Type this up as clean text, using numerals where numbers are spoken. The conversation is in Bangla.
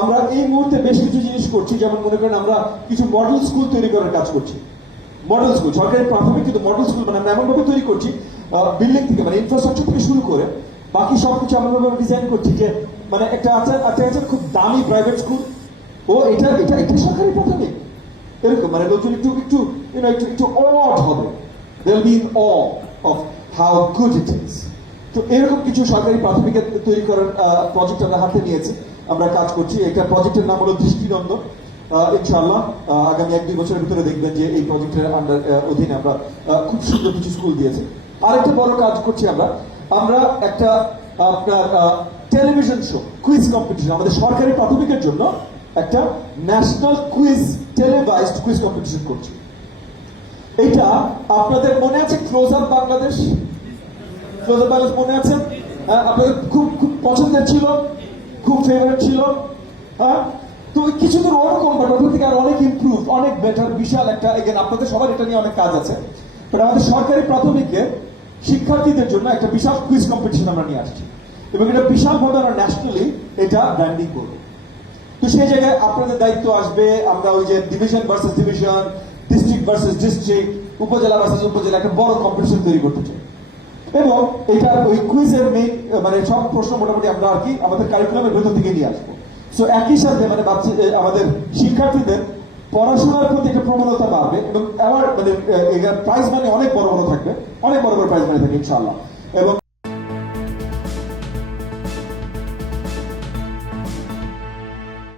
আমরা এই মুহূর্তে বেশ কিছু জিনিস করছি, যেমন মনে করেন আমরা কিছু মডেল স্কুল তৈরি করার কাজ করছি। মডেল স্কুল সরকারি প্রাথমিক, কিন্তু মডেল স্কুল মানে আমরা এমনভাবে তৈরি করছি, বিল্ডিং থেকে মানে ইনফ্রাস্ট্রাকচার থেকে শুরু করে বাকি সবকিছু আমরা ডিজাইন করছি যে মানে একটা আছে খুব দামি প্রাইভেট স্কুল, ও এটা এটা এটা সরকারি প্রাথমিক, এরকম মানে লোকজন একটু একটু একটু একটু অড হবে, they'll be in awe of how good it is। তো এরকম কিছু সরকারি প্রাথমিক তৈরি করার প্রজেক্ট আমরা হাতে নিয়েছি, আমরা কাজ করছি। একটা প্রজেক্টের নাম হলো দৃষ্টিনন্দন। ইনশাআল্লাহ আগামী 1-2 বছরের ভিতরে দেখবেন যে এই প্রজেক্টের অধীনে আমরা খুব সুন্দর কিছু স্কুল দিয়েছি। আরেকটা বড় কাজ করছি আমরা একটা আপনার টেলিভিশন শো, কুইজ কম্পিটিশন, আমাদের সরকারি প্রাথমিকের জন্য একটা ন্যাশনাল কুইজ, টেলিভাইজড কুইজ কম্পিটিশন করছি। এটা আপনাদের মনে আছে close up Bangladesh? Close up Bangladesh মনে আছে? আপনাদের খুব খুব পছন্দের ছিল, খুব ফেভারিট ছিল। হ্যাঁ, তো কিছু দূর ওরকম, বাট ওখান থেকে আর অনেক ইমপ্রুভ, অনেক বেটার, বিশাল একটা, এগেন আপনাদের সবার এটা নিয়ে অনেক কাজ আছে। বাট আমাদের সরকারি প্রাথমিকে শিক্ষার্থীদের জন্য একটা বিশাল কুইজ কম্পিটিশন আমরা নিয়ে আসছি, এবং এটা বিশালভাবে আমরা ন্যাশনালি এটা ব্র্যান্ডিং করবো। তো সেই জায়গায় আপনাদের দায়িত্ব আসবে, আমরা ওই যে division versus division, district versus district, উপজেলা ভার্সেস উপজেলা একটা বড় কম্পিটিশন তৈরি করতে চাই। এবং এটা ওই কুইজের মেইন মানে সব প্রশ্ন মোটামুটি আমরা আর কি আমাদের কারিকুলামের ভেতর থেকে নিয়ে আসবো। সো একই সাথে মানে আমাদের শিক্ষার্থীদের পড়াশোনার প্রতি একটা প্রবণতা বাড়বে, এবং অ্যাওয়ার্ড মানে প্রাইজ মানি অনেক বড় বড় থাকবে, অনেক বড় বড় প্রাইজ মানি থাকবে ইনশাআল্লাহ। এবং